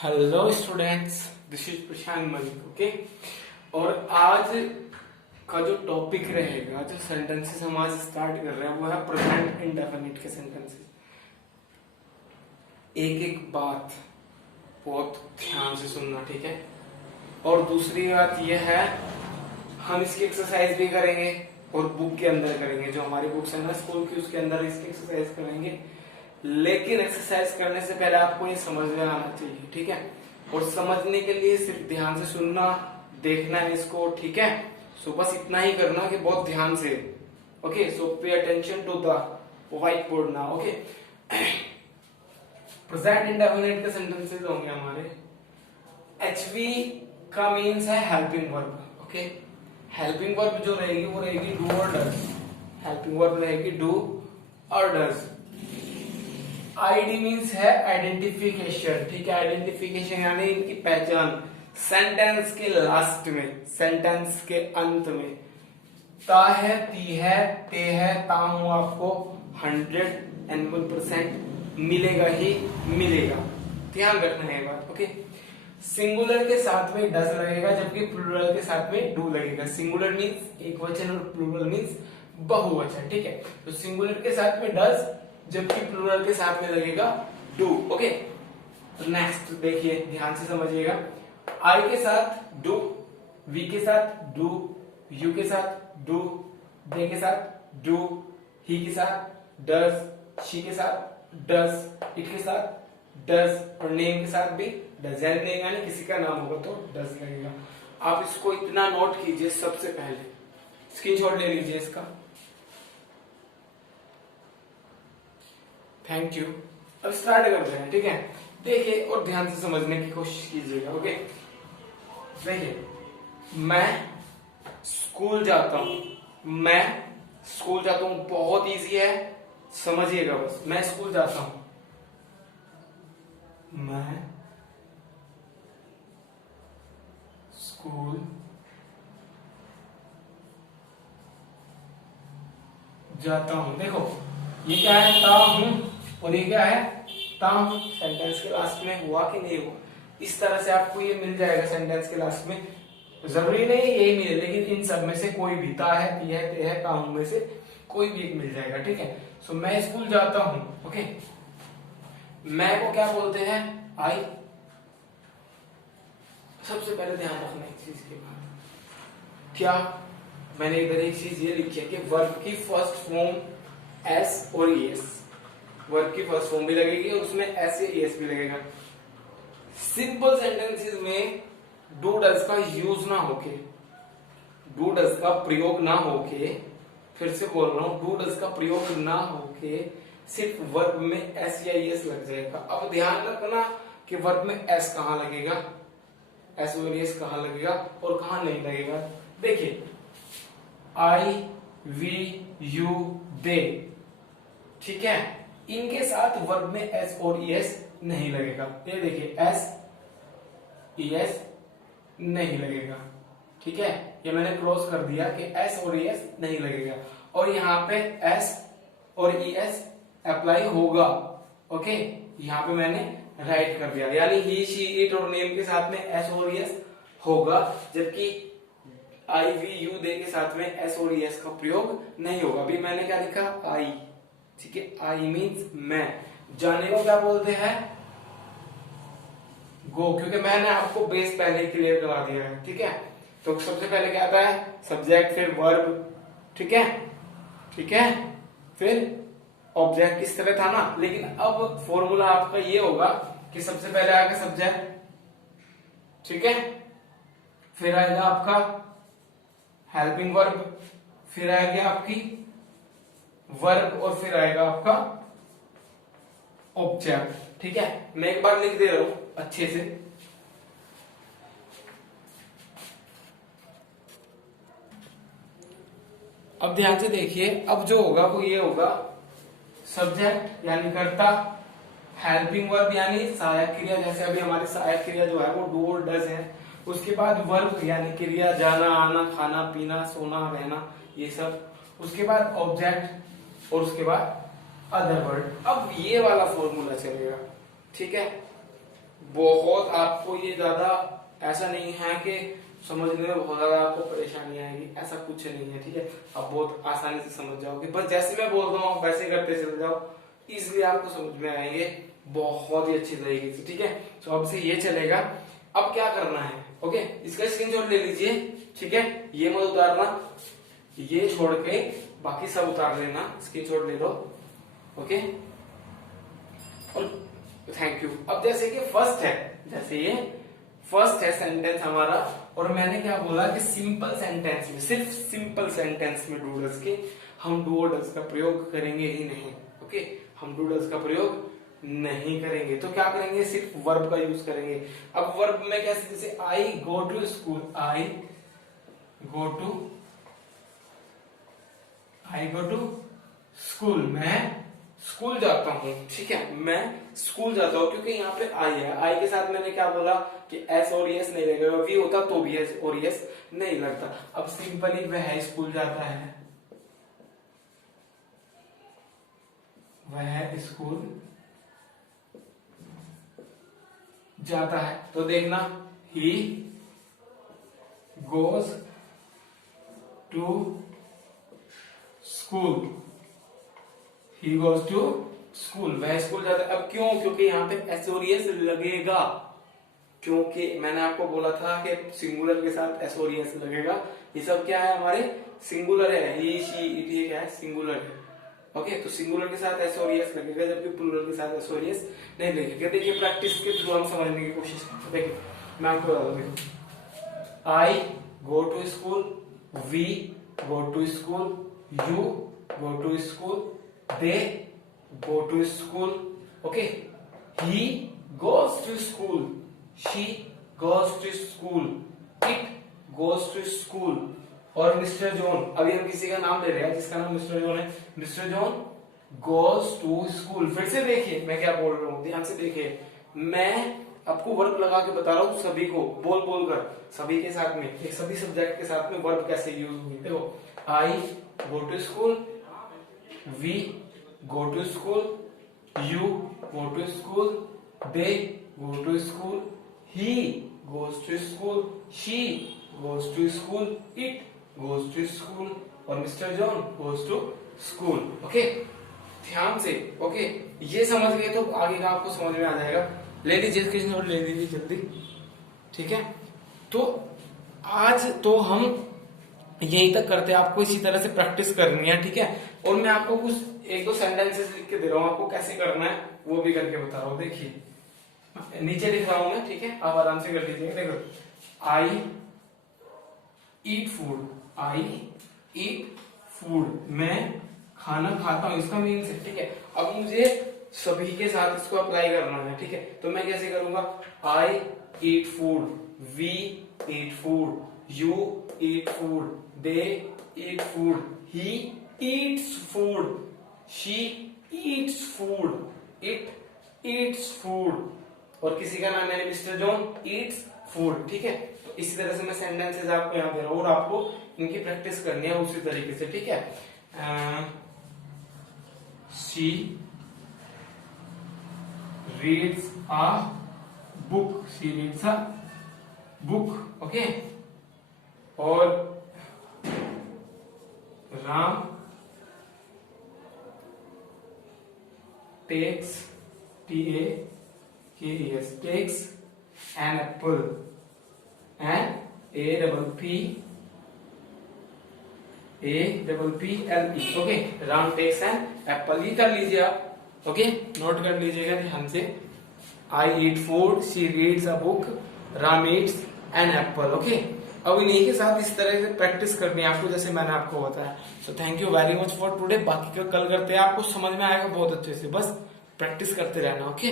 Hello students, this is Prashant Malik. Okay, और आज का जो टॉपिक रहेगा, जो सेंटेंसेस हम आज स्टार्ट कर रहे हैं, वो है प्रेजेंट इंडेफिनिट के सेंटेंसेस। एक एक बात बहुत ध्यान से सुनना, ठीक है। और दूसरी बात यह है, हम इसकी एक्सरसाइज भी करेंगे और बुक के अंदर करेंगे। जो हमारी बुक्स है ना स्कूल की, उसके अंदर इसकी एक्सरसाइज करेंगे। लेकिन एक्सरसाइज करने से पहले आपको ये समझ में आना चाहिए, ठीक है। और समझने के लिए सिर्फ ध्यान से सुनना, देखना है इसको, ठीक है। सो बस इतना ही करना कि बहुत ध्यान से। Okay, so pay attention to the white board now. Okay, present indefinite के सेंटेंसेस होंगे हमारे। एचवी का मीन्स है helping verb. Okay, helping verb जो रहेगी वो रहेगी डू और डज। हेल्पिंग वर्ब रहेगी डू और डज। आईडी मीन्स है आइडेंटिफिकेशन, ठीक है। आइडेंटिफिकेशन यानी इनकी पहचान। सेंटेंस के लास्ट में, सेंटेंस के अंत में ता है, ती है, ते है, ता हूं आपको 101% मिलेगा ही मिलेगा। ध्यान रखना है बात। ओके, सिंगुलर के साथ में डज लगेगा, जबकि प्लूरल के साथ में डू लगेगा। सिंगुलर मीन्स एक वचन और प्लूरल मीन्स बहुवचन, ठीक है। तो सिंगुलर के साथ में डज, जबकि प्लूरल के साथ में लगेगा डू। ओके, तो नेक्स्ट देखिए, ध्यान से समझिएगा। आई के साथ डू, वी के साथ डू, यू के साथ डू, दे के साथ डू, ही के साथ डज, शी के साथ डज, इट के साथ डज, और नेम के साथ भी डज। नेम यानी किसी का नाम होगा तो डज लगेगा। आप इसको इतना नोट कीजिए, सबसे पहले स्क्रीनशॉट ले लीजिए इसका। Thank you. अब स्टार्ट करते हैं, ठीक है। देखिए और ध्यान से समझने की कोशिश कीजिएगा। ओके, देखिए, मैं स्कूल जाता हूं। मैं स्कूल जाता हूं बहुत इजी है, समझिएगा बस। मैं स्कूल जाता हूं, मैं स्कूल जाता हूं। देखो ये क्या है, ता हूं, और ये क्या है, ता हूं। सेंटेंस के लास्ट में हुआ कि नहीं हुआ, इस तरह से आपको ये मिल जाएगा सेंटेंस के लास्ट में। जरूरी नहीं यही मिले, लेकिन इन सब में से कोई भी, ता है, ती है, ते है, ता हूं में से कोई भी एक मिल जाएगा, ठीक है। सो मैं स्कूल जाता हूं। ओके, मैं को क्या बोलते हैं, आई। सबसे पहले ध्यान रखना एक चीज के बाद, क्या मैंने इधर एक चीज ये लिखी है कि वर्ब की फर्स्ट फॉर्म एस और ईएस। वर्ब की फर्स्ट फॉर्म भी लगेगी और उसमें एस या ईएस भी लगेगा। सिंपल सेंटेंसेस में डू डज का यूज ना होके, डू डज का प्रयोग ना होके, फिर से बोल रहा हूं, डू डज का प्रयोग ना होके सिर्फ वर्ब में एस या ईएस लग जाएगा। अब ध्यान रखना कि वर्ब में एस कहां लगेगा, एस और ईएस कहां लगेगा और कहां नहीं लगेगा। देखिए, आई, वी, यू, दे, ठीक है, इनके साथ वर्ब में एस और ईएस नहीं लगेगा। ये देखिए, एस ईएस नहीं लगेगा, ठीक है। ये मैंने क्रॉस कर दिया कि एस और ईएस नहीं लगेगा, और यहां पे एस और ईएस अप्लाई होगा। ओके, यहां पे मैंने राइट कर दिया, यानी ही, शी, इट और नेम के साथ में एस और ईएस होगा, जबकि आई, वी, यू, दे के साथ में एस और ईएस का प्रयोग नहीं होगा। अभी मैंने क्या लिखा, आई, ठीक है। आई मीन्स मैं। जाने को क्या बोलते हैं, गो, क्योंकि मैंने आपको बेस पहले क्लियर करा दिया है, ठीक है। तो सबसे पहले क्या आता है, सब्जेक्ट, फिर वर्ब, ठीक है, ठीक है, फिर ऑब्जेक्ट। इस तरह था ना, लेकिन अब फॉर्मूला आपका ये होगा कि सबसे पहले आएगा सब्जेक्ट, ठीक है, फिर आएगा आपका हेल्पिंग वर्ब, फिर आएगा आपकी वर्ब, और फिर आएगा आपका ऑब्जेक्ट, ठीक है। मैं एक बार लिख दे रहा हूं अच्छे से। अब ध्यान से देखिए, अब जो होगा वो ये होगा, सब्जेक्ट यानी कर्ता, हेल्पिंग वर्ब यानी सहायक क्रिया, जैसे अभी हमारी सहायक क्रिया जो है वो डू और डज है। उसके बाद वर्ब यानी क्रिया, जाना, आना, खाना, पीना, सोना, रहना, ये सब। उसके बाद ऑब्जेक्ट, और उसके बाद अदर वर्ड। अब ये वाला फॉर्मूला चलेगा, ठीक है। बहुत आपको ये ज्यादा ऐसा नहीं है कि समझने में बहुत ज्यादा आपको परेशानी आएगी, ऐसा कुछ नहीं है, ठीक है। आप बहुत आसानी से समझ जाओगे, बस जैसे मैं बोल रहा हूँ वैसे करते चले जाओ, इसलिए आपको समझ में आएंगे बहुत ही अच्छी तरीके से, ठीक है। तो अब से ये चलेगा। अब क्या करना है, ओके, इसका स्क्रीनशॉट ले लीजिए, ठीक है। ये मत उतारना, ये छोड़ के बाकी सब उतार लेना, स्क्रीनशॉट ले लो, ओके। और थैंक यू। अब जैसे कि फर्स्ट है, जैसे ये फर्स्ट है सेंटेंस हमारा, और मैंने क्या बोला कि सिंपल सेंटेंस में, सिर्फ सिंपल सेंटेंस में डूडल्स के हम डू और डज का प्रयोग करेंगे ही नहीं, ओके। हम डू डज का प्रयोग नहीं करेंगे, तो क्या करेंगे, सिर्फ वर्ब का यूज करेंगे। अब वर्ब में कैसे, जैसे I go to school, I go to school, मैं स्कूल जाता हूँ, ठीक है, मैं स्कूल जाता हूँ, क्योंकि यहाँ पे आई है, आई के साथ मैंने क्या बोला कि एस और एस नहीं लगेगा, वी होता तो भी एस और एस नहीं लगता। अब सिंपली वह स्कूल जाता है, वह स्कूल जाता है, तो देखना he goes to school, he goes to school, वह स्कूल जाता है। अब क्यों, क्योंकि यहाँ पे एस और एस लगेगा, क्योंकि मैंने आपको बोला था कि सिंगुलर के साथ एस और एस लगेगा। ये सब क्या है, हमारे सिंगुलर है, ही शी इट, ये क्या है, सिंगुलर है, ओके। तो सिंगुलर के साथ एस और एस लगेगा, जबकि प्लूरल के साथ एस और एस नहीं लगेगा। देखिए प्रैक्टिस के थ्रू हम समझने की कोशिश करते हैं। देखिए मैं आपको बता दूं, I go to school, we go to school, you go to school, they go to school, okay, he goes to school, she goes to school, it goes to school। और मिस्टर जॉन, अभी हम किसी का नाम ले रहे हैं जिसका नाम मिस्टर जॉन है, mister John goes to school। फिर से देखिए मैं क्या बोल रहा हूँ, ध्यान से देखिए, मैं आपको वर्ब लगा के बता रहा हूँ सभी को, बोल बोल कर, सभी के साथ में, एक सभी सब्जेक्ट के साथ में वर्ब कैसे यूज हुई। देखो I go to school, we go to school, you go to school, they go to school, he goes to school, she goes to school, it goes to school, और Mr. John goes to school, okay. ध्यान से, okay, ये समझ गए तो आगे का आपको समझ में आ जाएगा। ले लीजिए स्क्रीनशॉट, ले लीजिए जल्दी, ठीक है। तो आज तो हम यही तक करते हैं, आपको इसी तरह से प्रैक्टिस करनी है, ठीक है। और मैं आपको कुछ एक दो सेंटेंसेस लिख के दे रहा हूँ, आपको कैसे करना है वो भी करके बता रहा हूँ। देखिए नीचे लिख रहा हूं मैं, ठीक है, आप आराम से कर लीजिए। देखो आई ईट फूड, आई ईट फूड, मैं खाना खाता हूँ, इसका मीन्स है, ठीक है। अब मुझे सभी के साथ इसको अप्लाई करना है, ठीक है। तो मैं कैसे करूंगा, I eat food, we eat food, you eat food, they eat food, he eats food, she eats food, it eats food, और किसी का नाम है मिस्टर जॉन ईट्स फूड, ठीक है। तो इसी तरह से मैं सेंटेंसेस आपको यहाँ दे रहा हूँ और आपको इनकी प्रैक्टिस करनी है उसी तरीके से, ठीक है। She reads a book, she reads a book, okay. और Ram takes, T-A-K-E-S, takes an apple, and A-P-P-L-E, okay. Ram takes an apple, ये कर लीजिए आप, ओके, नोट कर लीजिएगा ध्यान से। I eat food, she reads a book, Ram eats an apple, okay. अब इन्हीं के साथ इस तरह से प्रैक्टिस करनी है आपको, जैसे मैंने आपको बताया। So thank you very much for today. बाकी का कल करते हैं, आपको समझ में आएगा बहुत अच्छे से, बस प्रैक्टिस करते रहना, ओके।